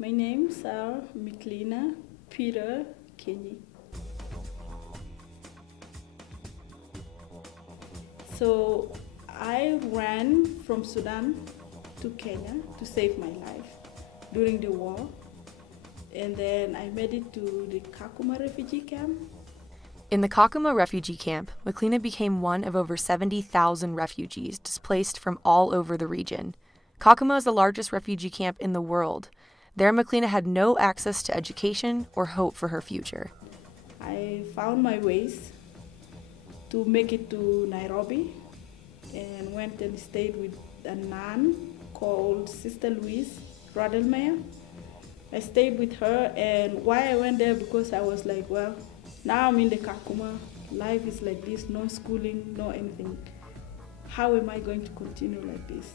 My names are Micklina, Peter, Kenyi. So I ran from Sudan to Kenya to save my life during the war. And then I made it to the Kakuma refugee camp. In the Kakuma refugee camp, Micklina became one of over 70,000 refugees displaced from all over the region. Kakuma is the largest refugee camp in the world. There, Micklina had no access to education or hope for her future. I found my ways to make it to Nairobi and went and stayed with a nun called Sister Louise Radelmeyer. I stayed with her, and why I went there, because I was like, well, now I'm in the Kakuma, life is like this, no schooling, no anything. How am I going to continue like this?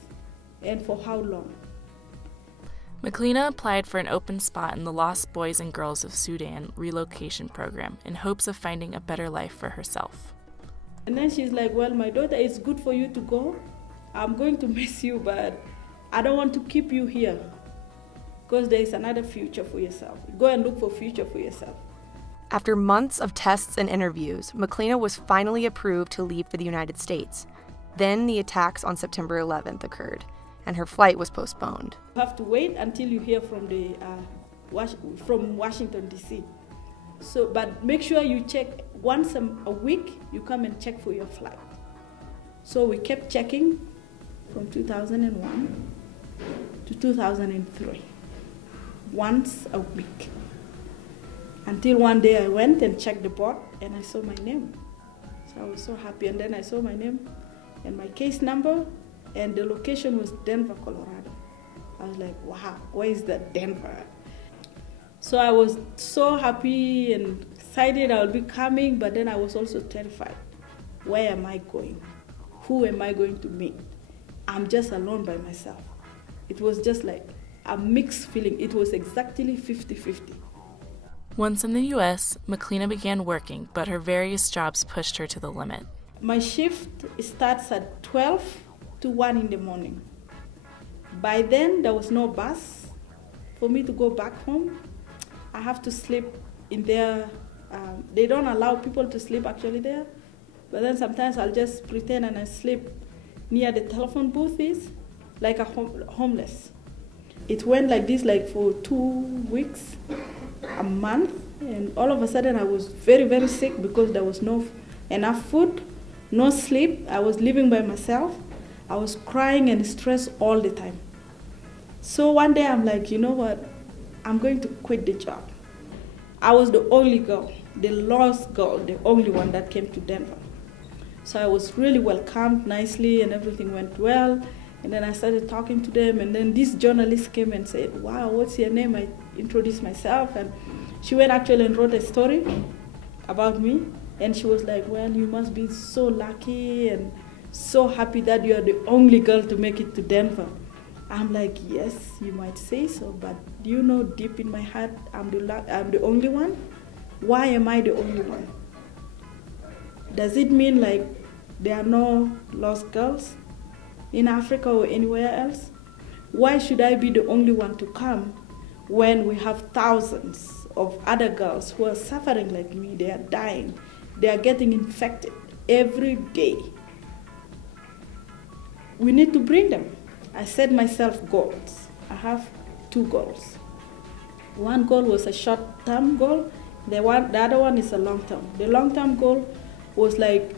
And for how long? Micklina applied for an open spot in the Lost Boys and Girls of Sudan relocation program in hopes of finding a better life for herself. And then she's like, well, my daughter, it's good for you to go. I'm going to miss you, but I don't want to keep you here because there is another future for yourself. Go and look for future for yourself. After months of tests and interviews, Micklina was finally approved to leave for the United States. Then the attacks on September 11th occurred, and her flight was postponed. You have to wait until you hear from from Washington, D.C. So, but make sure you check once a week, you come and check for your flight. So we kept checking from 2001 to 2003, once a week. Until one day I went and checked the board and I saw my name. So I was so happy, and then I saw my name and my case number, and the location was Denver, Colorado. I was like, wow, where is that Denver? So I was so happy and excited I'll be coming, but then I was also terrified. Where am I going? Who am I going to meet? I'm just alone by myself. It was just like a mixed feeling. It was exactly 50-50. Once in the U.S., Micklina began working, but her various jobs pushed her to the limit. My shift starts at 12 to 1 in the morning. By then, there was no bus for me to go back home. I have to sleep in there. They don't allow people to sleep actually there, but then sometimes I'll just pretend and I sleep near the telephone booth is, like a homeless. It went like this like for 2 weeks, a month, and all of a sudden I was very, very sick because there was no enough food, no sleep. I was living by myself. I was crying and stressed all the time. So one day I'm like, you know what? I'm going to quit the job. I was the only girl, the lost girl, the only one that came to Denver. So I was really welcomed nicely and everything went well. And then I started talking to them, and then this journalist came and said, wow, what's your name? I introduced myself, and she went actually and wrote a story about me. And she was like, well, you must be so lucky and so happy that you're the only girl to make it to Denver. I'm like, yes, you might say so, but do you know deep in my heart, I'm the only one? Why am I the only one? Does it mean like there are no lost girls in Africa or anywhere else? Why should I be the only one to come when we have thousands of other girls who are suffering like me? They are dying. They are getting infected every day. We need to bring them. I set myself goals. I have 2 goals. One goal was a short-term goal. The other one is a long-term. The long-term goal was like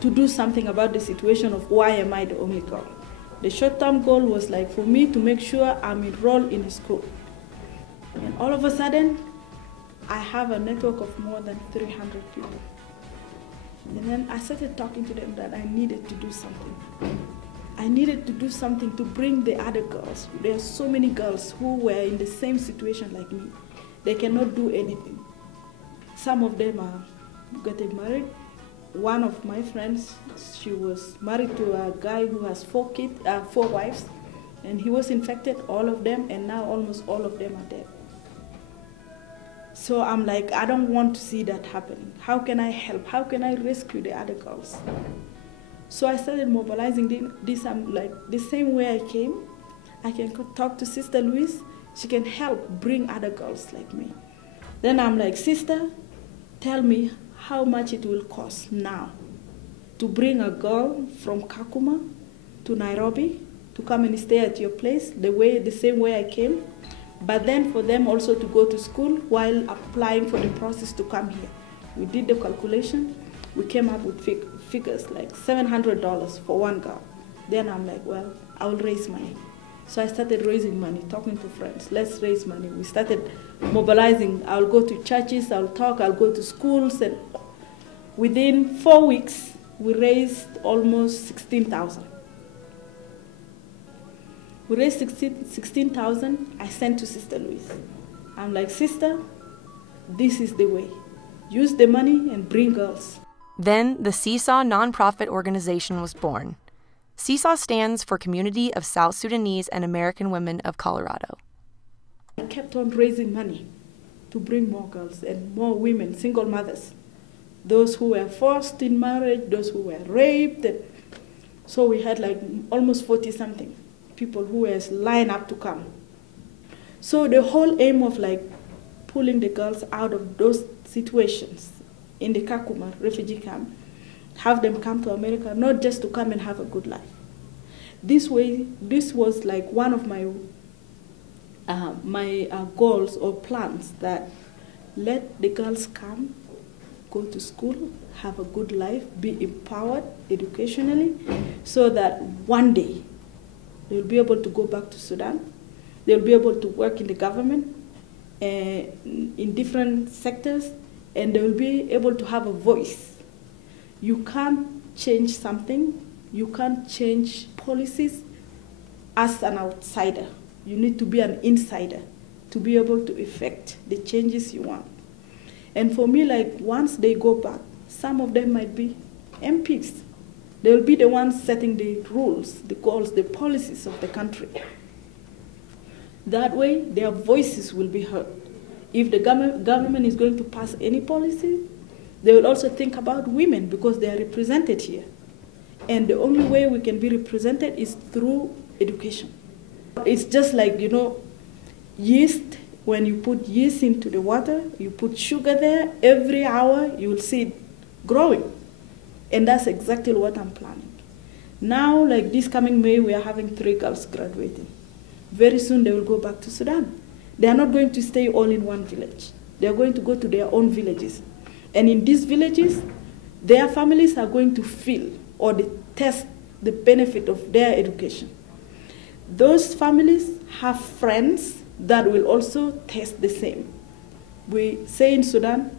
to do something about the situation of why am I the only girl. The short-term goal was like for me to make sure I'm enrolled in a school. And all of a sudden, I have a network of more than 300 people. And then I started talking to them that I needed to do something. I needed to do something to bring the other girls. There are so many girls who were in the same situation like me. They cannot do anything. Some of them are getting married. One of my friends, she was married to a guy who has 4 wives, and he was infected, all of them, and now almost all of them are dead. So I'm like, I don't want to see that happening. How can I help? How can I rescue the other girls? So I started mobilizing this. I'm like, the same way I came, I can talk to Sister Louise. She can help bring other girls like me. Then I'm like, sister, tell me how much it will cost now to bring a girl from Kakuma to Nairobi to come and stay at your place the same way I came, but then for them also to go to school while applying for the process to come here. We did the calculation. We came up with figures like $700 for one girl. Then I'm like, well, I'll raise money. So I started raising money, talking to friends. Let's raise money. We started mobilizing. I'll go to churches, I'll talk, I'll go to schools. And within 4 weeks, we raised almost 16,000. We raised 16,000. I sent to Sister Louise. I'm like, sister, this is the way. Use the money and bring girls. Then the CSSAW nonprofit organization was born. CSSAW stands for Community of South Sudanese and American Women of Colorado. I kept on raising money to bring more girls and more women, single mothers, those who were forced in marriage, those who were raped. So we had like almost 40-something people who were lined up to come. So the whole aim of like pulling the girls out of those situations in the Kakuma refugee camp, have them come to America, not just to come and have a good life. This was like one of my goals or plans, that let the girls come, go to school, have a good life, be empowered educationally, so that one day they'll be able to go back to Sudan, they'll be able to work in the government, in different sectors, and they'll be able to have a voice. You can't change something, you can't change policies as an outsider. You need to be an insider to be able to effect the changes you want. And for me, like, once they go back, some of them might be MPs. They'll be the ones setting the rules, the goals, the policies of the country. That way, their voices will be heard. If the government is going to pass any policy, they will also think about women because they are represented here. And the only way we can be represented is through education. It's just like, yeast. When you put yeast into the water, you put sugar there, every hour you will see it growing. And that's exactly what I'm planning. Now, like this coming May, we are having 3 girls graduating. Very soon they will go back to Sudan. They are not going to stay all in one village. They are going to go to their own villages. And in these villages, their families are going to feel or they test the benefit of their education. Those families have friends that will also test the same. We say in Sudan,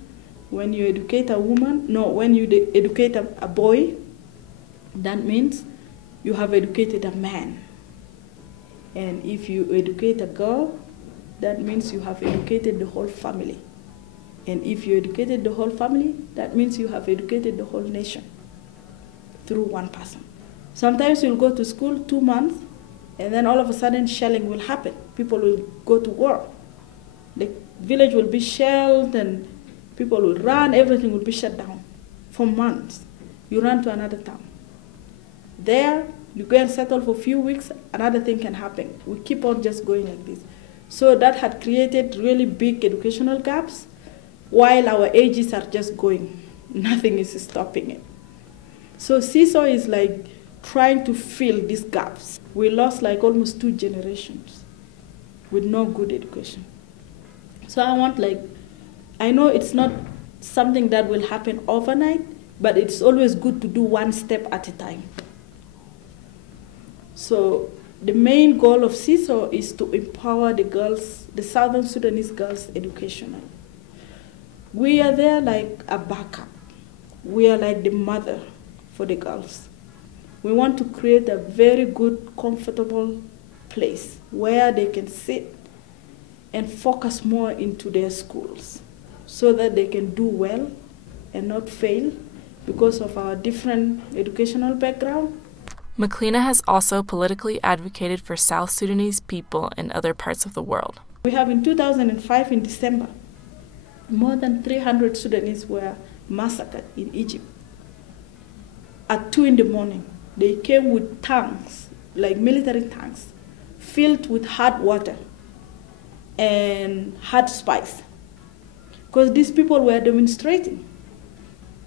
when you educate a when you educate a boy, that means you have educated a man. And if you educate a girl, that means you have educated the whole family. And if you educated the whole family, that means you have educated the whole nation through one person. Sometimes you'll go to school 2 months, and then all of a sudden shelling will happen. People will go to war. The village will be shelled and people will run, everything will be shut down for months. You run to another town. There, you go and settle for a few weeks, another thing can happen. We keep on just going like this. So that had created really big educational gaps, while our ages are just going. Nothing is stopping it. So CSSAW is like trying to fill these gaps. We lost like almost 2 generations with no good education. So I know it's not something that will happen overnight, but it's always good to do one step at a time. So the main goal of CSSAW is to empower the girls, the Southern Sudanese girls educationally. We are there like a backup. We are like the mother for the girls. We want to create a very good, comfortable place where they can sit and focus more into their schools so that they can do well and not fail because of our different educational background. Micklina has also politically advocated for South Sudanese people in other parts of the world. We have in 2005, in December, more than 300 Sudanese were massacred in Egypt. At 2 in the morning, they came with tanks, like military tanks, filled with hot water. and hard spice. Because these people were demonstrating.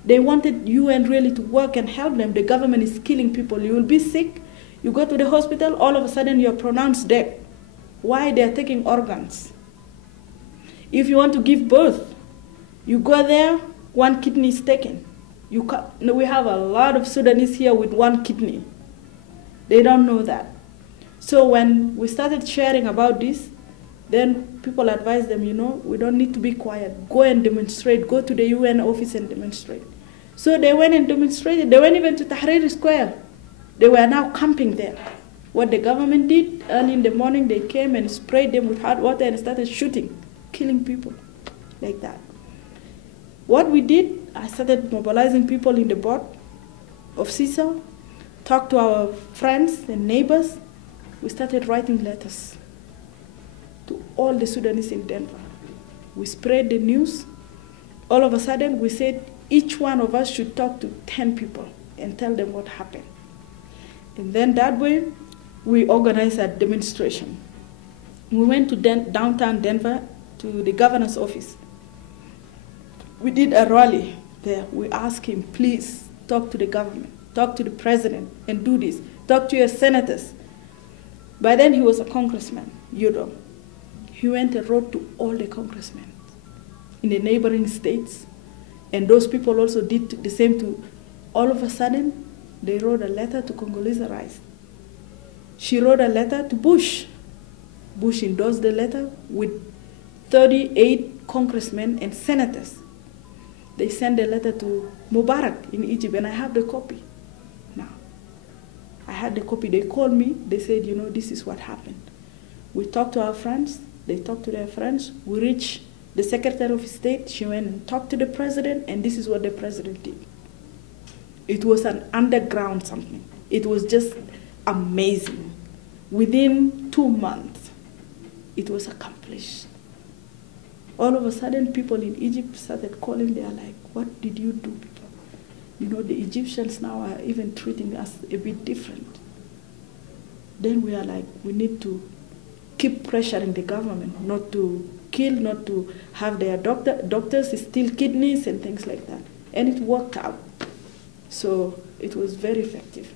They wanted UN really to work and help them. The government is killing people. You will be sick, you go to the hospital, all of a sudden you're pronounced dead. Why? They're taking organs. If you want to give birth, you go there, one kidney is taken. We have a lot of Sudanese here with one kidney. They don't know that. So when we started sharing about this, then people advised them, we don't need to be quiet. Go and demonstrate. Go to the UN office and demonstrate. So they went and demonstrated. They went even to Tahrir Square. They were now camping there. What the government did, early in the morning, they came and sprayed them with hot water and started shooting, killing people like that. What we did, I started mobilizing people in the board of CSSAW, talked to our friends and neighbors. We started writing letters to all the Sudanese in Denver. We spread the news. All of a sudden, we said each one of us should talk to 10 people and tell them what happened. And then that way, we organized a demonstration. We went to downtown Denver to the governor's office. We did a rally there. We asked him, please talk to the government, talk to the president, and do this. Talk to your senators. By then, he was a congressman, Yudo. He went and wrote to all the congressmen in the neighboring states, and those people also did the same to. All of a sudden, they wrote a letter to Congolese Rice. She wrote a letter to Bush. Bush endorsed the letter with 38 congressmen and senators. They sent a letter to Mubarak in Egypt, and I have the copy now. I had the copy. They called me. They said, this is what happened. We talked to our friends. They talked to their friends. We reached the Secretary of State. She went and talked to the president, and this is what the president did. It was an underground something. It was just amazing. Within 2 months, it was accomplished. All of a sudden, people in Egypt started calling. They are like, what did you do, people? The Egyptians now are even treating us a bit different. Then we are like, we need to keep pressuring the government not to kill, not to have their doctors steal kidneys and things like that. And it worked out. So it was very effective.